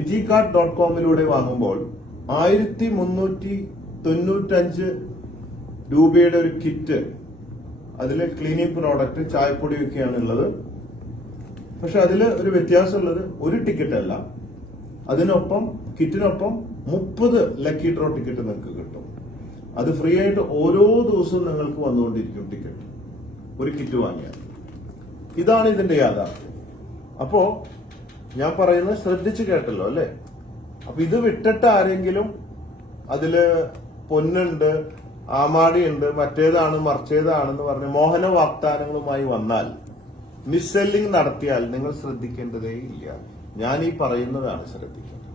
ഫിജികാർട്ട്.കോമിലൂടെ വാങ്ങുമ്പോൾ 1395 രൂപയുടെ ഒരു കിറ്റ്, അതിൽ ക്ലീനിങ് പ്രോഡക്റ്റ്, ചായപ്പൊടിയൊക്കെയാണ് ഉള്ളത്. പക്ഷെ അതിൽ ഒരു വ്യത്യാസമുള്ളത്, ഒരു ടിക്കറ്റ് അല്ല, അതിനൊപ്പം കിറ്റിനൊപ്പം 30 ലക്കി ഡ്രോ ടിക്കറ്റ് നിങ്ങൾക്ക് കിട്ടും. അത് ഫ്രീ ആയിട്ട് ഓരോ ദിവസവും നിങ്ങൾക്ക് വന്നുകൊണ്ടിരിക്കും ടിക്കറ്റ്, ഒരു കിറ്റ് വാങ്ങിയാൽ. ഇതാണ് ഇതിന്റെ യാഥാർത്ഥ്യം. അപ്പോ ഞാൻ പറയുന്നത് ശ്രദ്ധിച്ചു കേട്ടല്ലോ അല്ലെ? അപ്പൊ ഇത് വിട്ടിട്ട് ആരെങ്കിലും അതില് പൊന്നുണ്ട്, ആമാടിയുണ്ട്, മറ്റേതാണ് മറിച്ചേതാണെന്ന് പറഞ്ഞ് മോഹന വാഗ്ദാനങ്ങളുമായി വന്നാൽ, മിസ് സെല്ലിംഗ് നടത്തിയാൽ നിങ്ങൾ ശ്രദ്ധിക്കേണ്ടതേ ഇല്ല. ഞാൻ ഈ പറയുന്നതാണ് ശ്രദ്ധിക്കേണ്ടത്.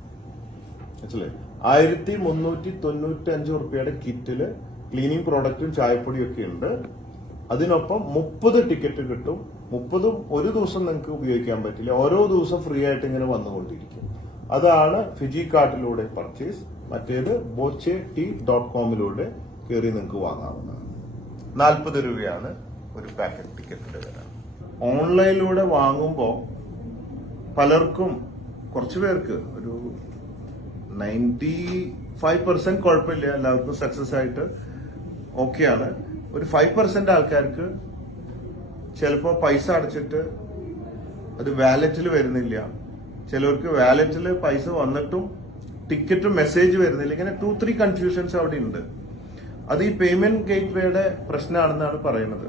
മനസ്സിലായി? 1395 റുപ്യയുടെ കിറ്റില് ക്ലീനിങ് പ്രോഡക്റ്റും ചായപ്പൊടിയും ഒക്കെ ഉണ്ട്. അതിനൊപ്പം 30 ടിക്കറ്റ് കിട്ടും. 30ഉം ഒരു ദിവസം നിങ്ങൾക്ക് ഉപയോഗിക്കാൻ പറ്റില്ല, ഓരോ ദിവസം ഫ്രീ ആയിട്ട് ഇങ്ങനെ വന്നുകൊണ്ടിരിക്കും. അതാണ് ഫിജികാർട്ടിലൂടെ പർച്ചേസ്. മറ്റേത് bochetea.comലൂടെ കയറി നിങ്ങൾക്ക് വാങ്ങാവുന്നതാണ്. 40 രൂപയാണ് ഒരു പാക്കറ്റ് ടിക്കറ്റിന്റെ വില. ഓൺലൈനിലൂടെ വാങ്ങുമ്പോൾ പലർക്കും, കുറച്ചു പേർക്ക് ഒരു 95% കുഴപ്പമില്ല, എല്ലാവർക്കും സക്സസ് ആയിട്ട് ഓക്കെയാണ്. ഒരു 5% ആൾക്കാർക്ക് ചിലപ്പോൾ പൈസ അടച്ചിട്ട് അത് വാലറ്റിൽ വരുന്നില്ല, ചിലർക്ക് വാലറ്റിൽ പൈസ വന്നിട്ടും ടിക്കറ്റും മെസ്സേജ് വരുന്നില്ല. ഇങ്ങനെ 2-3 കൺഫ്യൂഷൻസ് അവിടെ ഉണ്ട്. അത് ഈ പേയ്മെന്റ് ഗേറ്റ് വേയുടെ പ്രശ്നമാണെന്നാണ് പറയുന്നത്.